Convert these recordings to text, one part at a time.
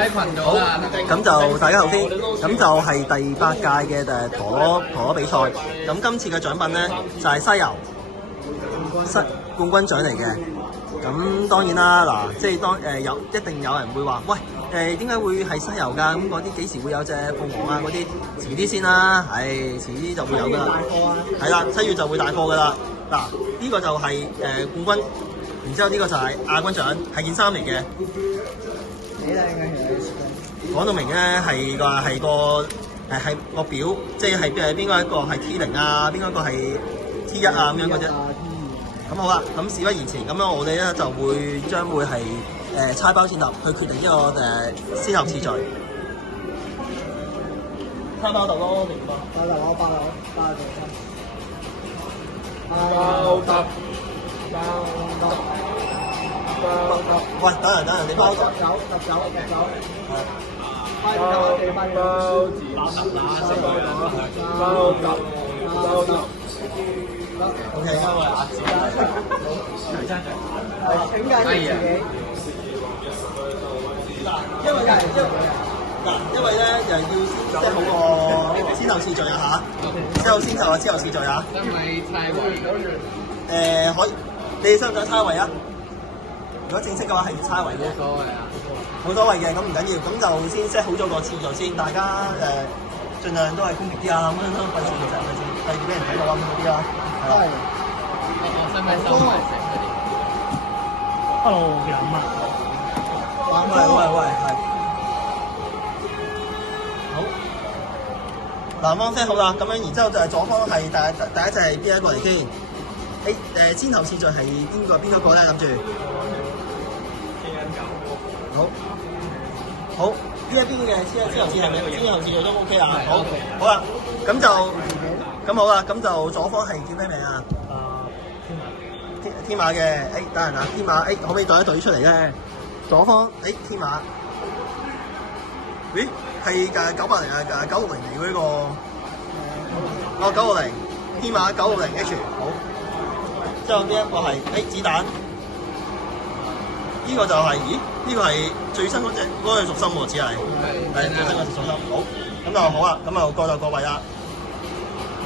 喺群組啦。咁就大家好先，咁就係第8屆嘅陀螺比賽。咁今次嘅獎品咧就係西遊冠軍獎嚟嘅。咁當然啦，嗱，即係一定有人會話，喂，點解會係西遊㗎？咁嗰啲幾時會有隻鳳凰啊？嗰啲遲啲先啦，遲啲就會有㗎啦。係啦，7月就會大貨㗎啦。嗱，呢個就係冠軍，然之後呢個就係亞軍獎，係件衫嚟嘅。講到明咧係個表，即係邊個一個係 T0啊，邊個一個係 T1啊咁樣嘅啫。咁好啦，咁事不宜遲，咁樣我哋咧就將會係猜包剪揼去決定呢個先後次序。猜包揼咯，明白？包揼。喂，等人，你包揼。O K， 請介紹自己。因為咧又要即係好個先後次序啊嚇，先後次序啊。係咪猜位？可以，你哋想唔想猜位啊？如果正式嘅話係要猜位嘅。冇所謂啊。冇所謂嘅，咁唔緊要，咁就先 set 好咗個次序先，大家盡量都係公平啲啊，咁樣都費事其實係咪先？費事俾人睇到啊咁嗰啲啊。係。使唔使收埋食嗰啲 ？Hello，兩萬。喂，係。好。南方 set 好啦，咁樣然之後就係左方係第一隻係邊一個嚟先？先後次序係邊個咧？諗住。好，呢一邊嘅先後次係咪？先後次序都 OK 啦。好啦，咁好啦，咁就左方係叫咩名啊？天馬嘅，等人啊，天馬，可唔可以對一對出嚟咧？左方，天馬，咦，係980啊，960嚟嘅呢個，哦960，天馬960H， 好，之後呢一個係子彈。呢個就係，呢個係最新嗰隻屬心喎，只係最新嗰隻屬心。好，咁就好啦，咁就各位啦。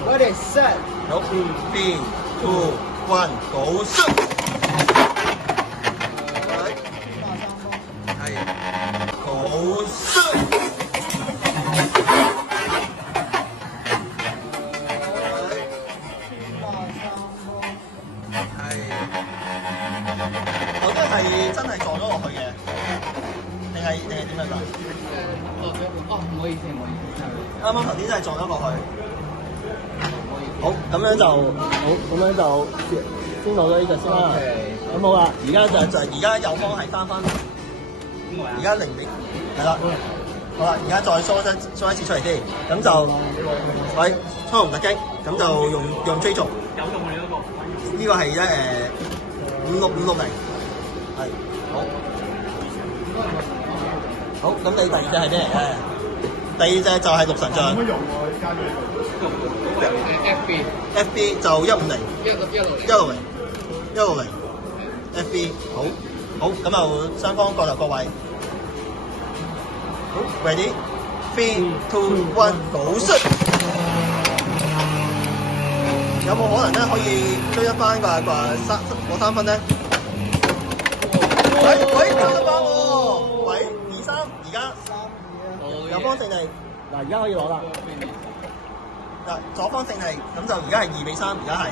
Ready set。好 ，3、2、1， go shoot！ 係，go shoot！ 係真係撞咗落去嘅，定係點樣㗎？唔好意思。啱啱頭先真係撞咗落去。好，咁樣就先攞咗呢隻先啦。咁好啦，而家右方係3分，而家0點，係啦。好啦，而家再梳一次出嚟先，咁就喂蒼龍突擊，咁就用追逐。有用你嗰個。呢個係56560。係，好，咁你第二隻係咩嚟嘅？第二隻就係六神像。FB 就150。160。FB 好，咁就雙方各就各位。好 ，ready， 3、2、1， go shoot！ 有冇可能咧可以追一翻攞3分咧？喂，打得翻喎！喂，2-3，而家右方勝利，嗱而家可以攞啦。嗱左方勝利，咁就而家係2-3，而家係。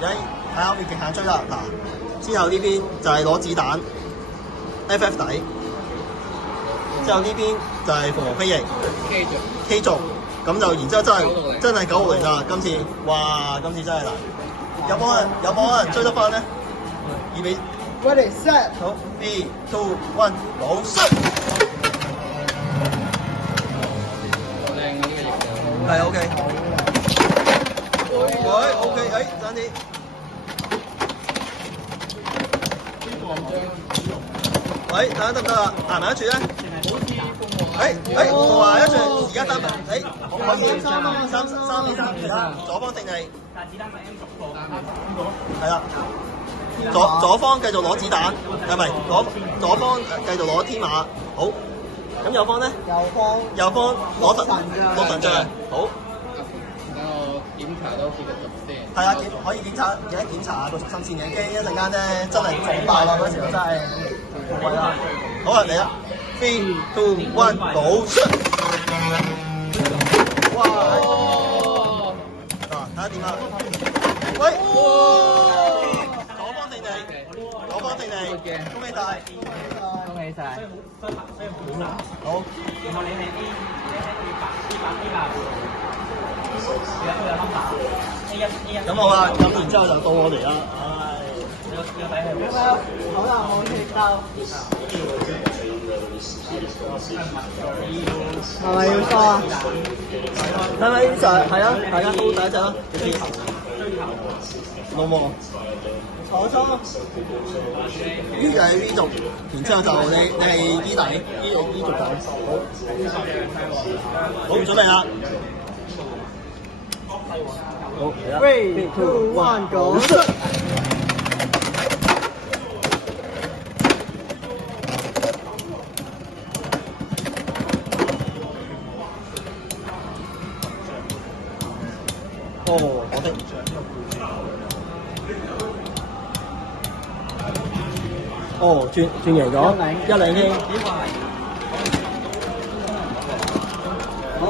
而家睇下可以極限追啦。嗱，之後呢邊就係攞子彈 ，FF 底。之後呢邊就係鳳凰飛翼 ，K 族。咁就然之後真係960啦，今次，哇！今次真係難。有冇可能追得翻咧？Ready set， 好 ，3、2、1， go shoot！ 好靚啊！呢個翼係 OK。喂 ，OK， 爭啲。喂，睇下得唔得啦？捱埋一注咧？我話一注，而家3分，可以3-3其他，左方勝利。但係子彈咪已經逐個。係啦。左方繼續攞子彈，係咪？左方繼續攞天馬，好。咁右方咧？右方攞神像，好。等我檢查多次個軸先。係啊，可以檢查下個軸心線嘅，驚一陣間咧真係撞爆啦！嗰時候真係係啦。好啊，嚟啦 ！3、2、1，倒出！哇！嗱，睇下點啊？喂！左方勝利，恭喜晒！恭喜晒！好。然後你係 A8 A1 咁好啦，咁然之後就到我哋啦。唉，好啦，我決鬥。係咪要多啊？係咪就係啊？大家都第一隻啦。冇冇。坐倉。V 就係 V 軸，然之後就你係 E 底 E 軸底。好，準備啦。好，嚟啦。 3、2、1，go！哦，我的。哦，轉贏咗1-0添。好，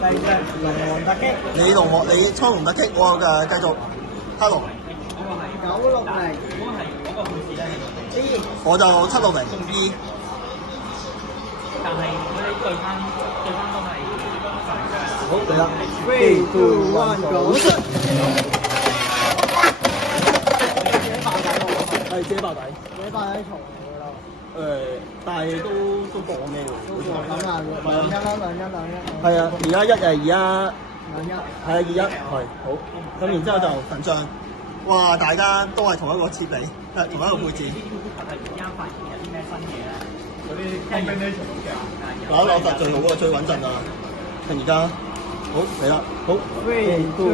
第隻龍王突擊。你蒼龍突擊，我繼續黑龍。960。我就760 E。但係佢哋對翻都係好，嚟啦。 3、2、1，go！係自己爆底。你擺喺床度啦。但係都過咩喎？都過咁啊，2-1啦。係啊，而家2-1。2-1。係啊，2-1，係好。咁然之後就神像，哇！大家都係同一個設備，同一個配置。而家發現有啲咩新嘢咧？嗰啲 combination 嘅。攞實最好啊，最穩陣啊！而家好嚟啦，好。 3、2、1，go！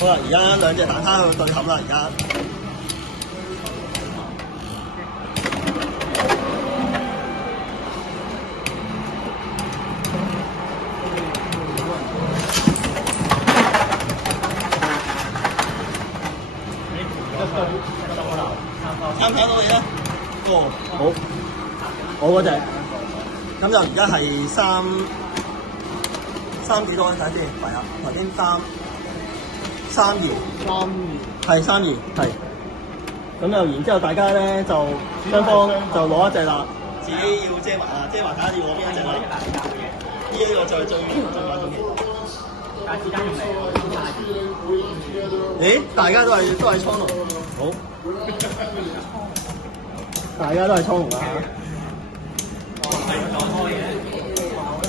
好啦，而家兩隻蛋撻喺度對冚啦，而家。睇唔睇到你咧？哦，好，我嗰隻。咁就而家係三幾多？睇下先，係啊，頭先3-2，係3-2，係。咁就然之後大家咧就雙方就攞一隻啦，自己要遮埋啊，遮埋睇下要攞邊一隻啦。呢個就係最穩陣嘅。但係之間用嚟咦？大家都係蒼龍，好。大家都係蒼龍啊！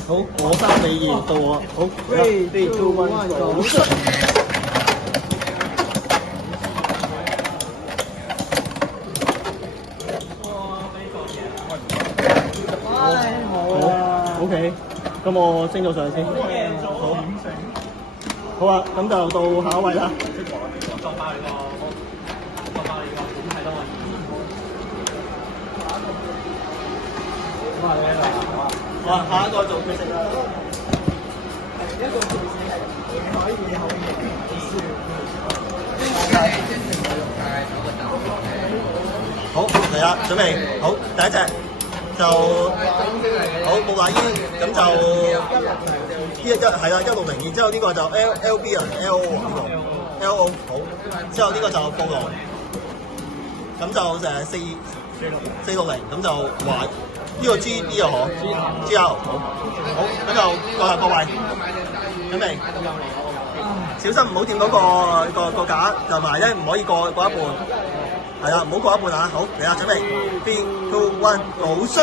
好，我3比2到我，好。3、2、1，go！好 OK，咁我升咗上去先。好啊，咁就到下一位啦。哇！下一個做決勝啦。一個故事係可以後面好嚟啦，準備好第一隻就好木乃伊，咁就係啦160，然之後呢個就 LB 啊 LO 啊呢個 LO 好，之後呢個就暴龍，咁就460，咁就話呢個 GB 啊嗬 GL 好，咁就過下各位準備，小心唔好掂到個架，就埋咧唔可以過一半。係啦，唔好過一半啊！好，嚟啦，準備 3、2、1，倒出！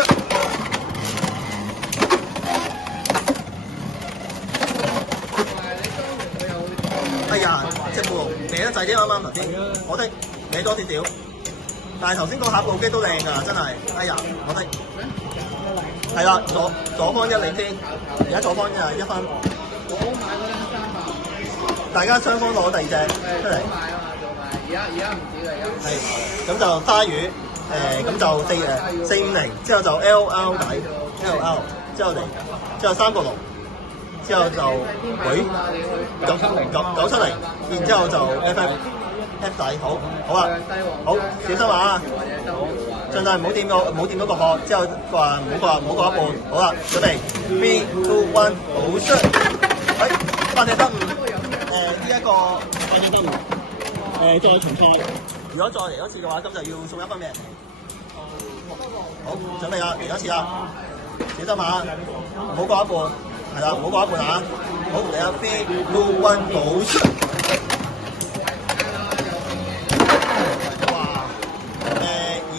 哎呀，隻暴龍歪得滯啲，啱啱頭先，我的歪多少少，但係頭先個下部機都靚㗎，真係，哎呀，我的。係啦，左方1領先，而家左方1分。大家雙方攞第二隻出嚟。而家唔止啦，係，咁就鯊魚，咁就450，之後就 LL 底 ，LL，之後3個6，之後就970，然之後就 F 底，好啊，好，小心啊，盡量唔好掂到個殼，之後話唔好過一半，好啦，準備 3、2、1，好出，發射得5，呢一個發射得5，再重賽，如果再嚟多次嘅話，咁就要送1分俾人。好，準備啦，嚟多次啦，小心啊，唔好過一半，係啦，唔好過一半啊，好，嚟啊 ，3、2、1，好出。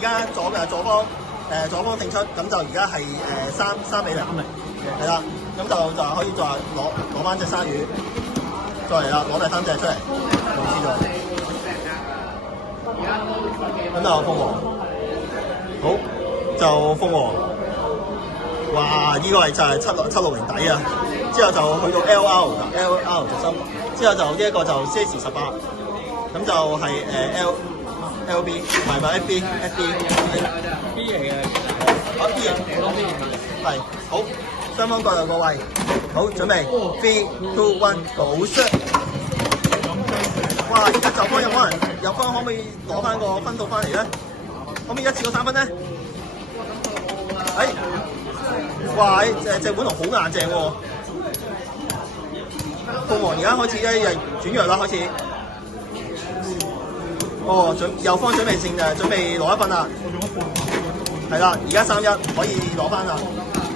而家左方勝出，咁就而家係3比0，係啦，咁就可以再攞翻隻鯊魚，再嚟啦，攞第3隻出嚟，冇輸咗。咁就鳳凰，好就鳳凰，哇！呢個係就係760底啊，之後就去到 LR 軸心，之後就呢一個就 CS18，咁就係LB 唔係 FB B 嚟嘅，B 型係好，雙方各有個位，好準備 3、2、1，倒出！哇！而家就方有方可唔可以攞翻個分數翻嚟咧？可唔可以一次過3分咧？哇！隻碗龍好硬淨喎，鳳凰而家開始咧轉弱啦，開始。哦，右方準備攞1分啦，係啦，而家3-1可以攞翻啦，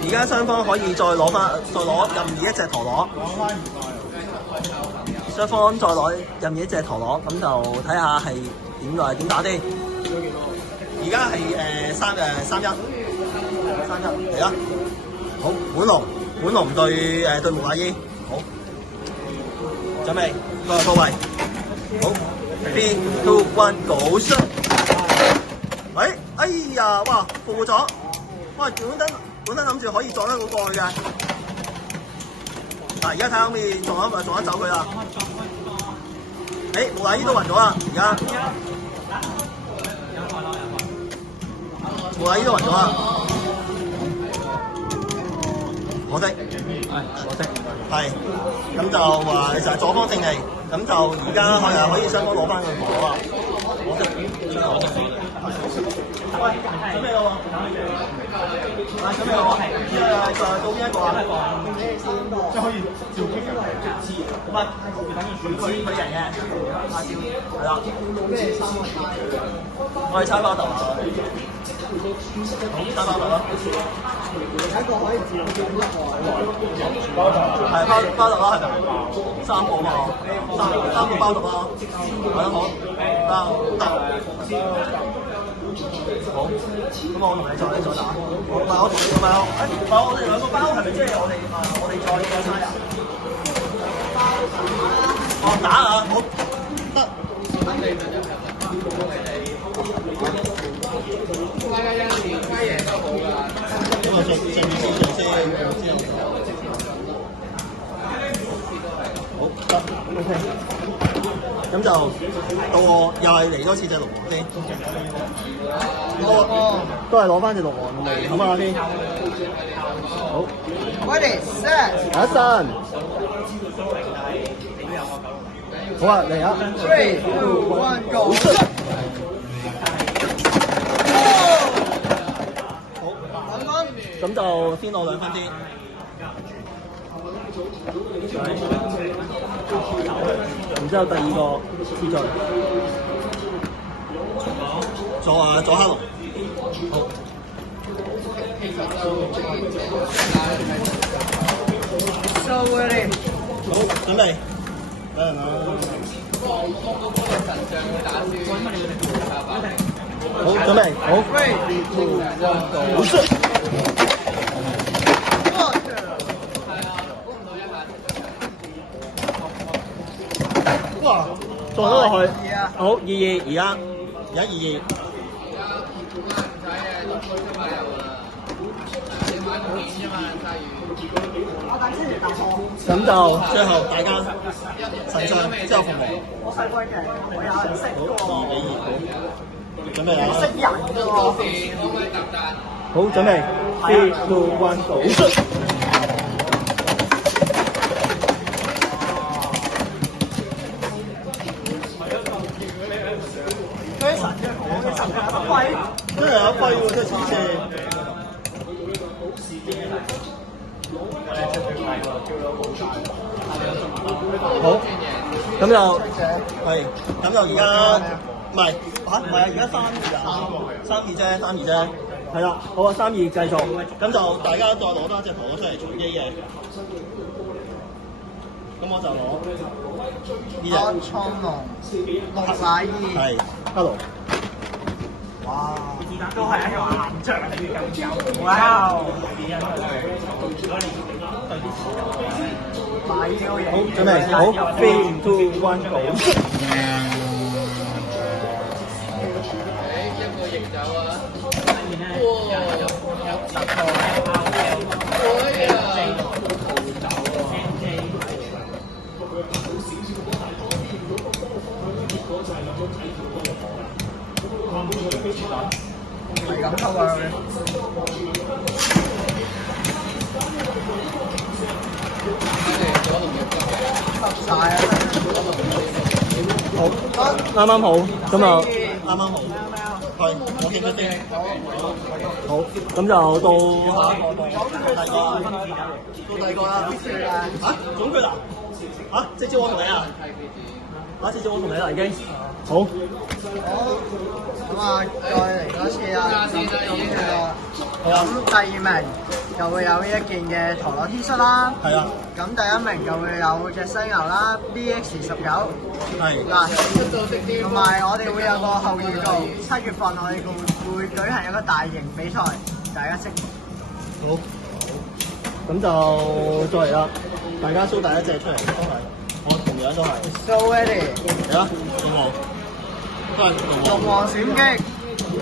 而家雙方可以再攞任意一隻陀螺，雙方再攞任意一隻陀螺，咁就睇下係點打啲。而家係3-1嚟啦，好，碗龍對木乃伊，好，準備個位，好。3、2、1，倒出！哎呀，哇，復活咗！哇，本身諗住可以撞得到過去嘅。嗱，而家睇下可唔可以撞得走佢啦？木乃伊都暈咗啦，而家木乃伊都暈咗啦，可惜，係，咁就話其實係左方勝利。咁就而家可以雙方攞翻個陀螺啦。我識，喂，準備咯喎，準備咯喎，依家就到邊一個啊？即係可以照擊嘅，唔係佢贏嘅，係啦。我哋猜包頭啊，好，猜包頭啦。睇過可以自動叫1個包頭，係包頭啦，係咪？3個嘛。3個包讀啦，係啦，好，得，好，咁我同你再打，唔係我哋兩個包係咪即係我哋再猜啊？打啊，好，得。大家有時猜贏都好㗎，因為上面先。好得 ，OK。咁就到我又係嚟多次隻龍王先，都係攞翻隻龍王嚟諗下先。好 ，Ready set，action。好啊，嚟啊 ！3、2、1 go！ 好，咁就先攞2分先。然之後第2個次序，左黑龍，好，好，準備，等陣啦，好，準備，好 ，3、2、1 go！ 哇！撞咗落去，好2-2，而家2-2。咁就最後大家神上之後服務。我細個嘅，我有人識嘅喎。2比2，好，準備啦。識人嘅喎。好，準備。3、2、1 go！ 真係有一揮喎，真係黐線。好，咁就係，咁就而家唔係嚇，唔係啊，而家3-2啫，3-2啫，係啦，好啊，3-2繼續，咁就大家再攞多一隻陀螺出嚟隨機嘅，咁我就攞呢隻。安聰龍6買2。係 ，hello。哇！都係一個硬仗嚟嘅。哇！買2好嘢。好，準備，好，3、2、1 go！ 一個逆走啊！有10個喺 係咁抽啊！執曬啊！好，啱啱好，咁啊，啱啱好，係，我見得先。好，咁就到下一個到第二個啦。嚇，總決啦？嚇，直接我同你啊？嚇，直接我同你啦已經。好。好，咁啊，再嚟多次啦，總決啦。咁第2名就會有呢一件嘅陀螺 T 恤啦。係啊。咁第1名就會有隻犀牛啦 ，BX19。係。嗱，同埋我哋會有個後預告，7月份我哋會舉行一個大型比賽，大家識。好。咁就再嚟啦，大家 show 第一隻出嚟，都係，我同樣都係。So ready。嚟啦，龍王，都係龍王閃擊，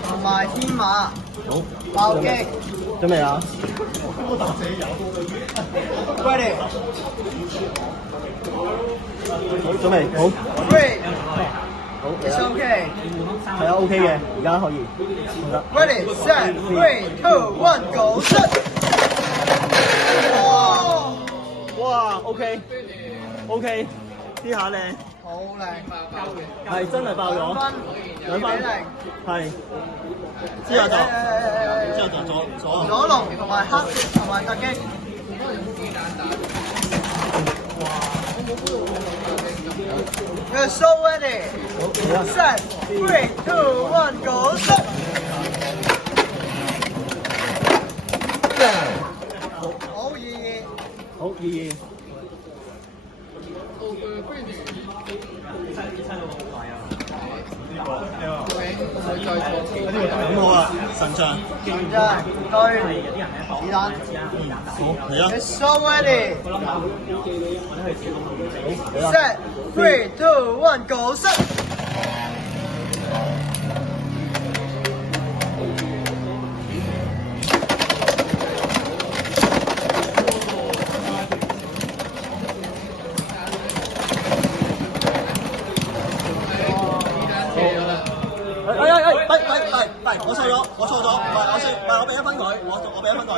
同埋天馬。好。爆擊。準備啊！ Ready。好，準備，好。 Three。好。It's okay。係啊 ，OK 嘅，而家可以。得。Ready, set, 3, 2, 1, go, set！ 哇 ，OK，呢下靚，好靚，係真係爆咗2分，2分， 2-0，係。之後就左龍同埋黑同埋突擊。You're so ready. Set, 3, 2, 1, go, set！ 好2-2。好2-2。咁好啊，神將。對，子彈。好，嚟啦。You're so ready. Set, 3, 2, 1, go, set！ 我錯咗，唔係我俾1分佢，我俾1分佢，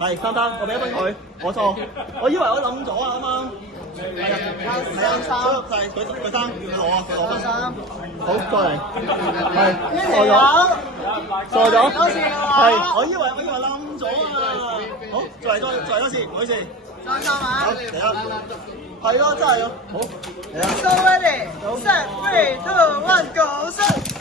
係3-3，我俾1分佢，我錯，我以為我諗咗啊啱啱，係啊，3就係佢3，我啊，3，好過嚟，係錯咗，係，我以為冧咗啊，好，再嚟多次，唔好意思3-3啊，嚟啦，係咯，真係啊，好嚟啦 So ready, set, 3, 2, 1, go, set！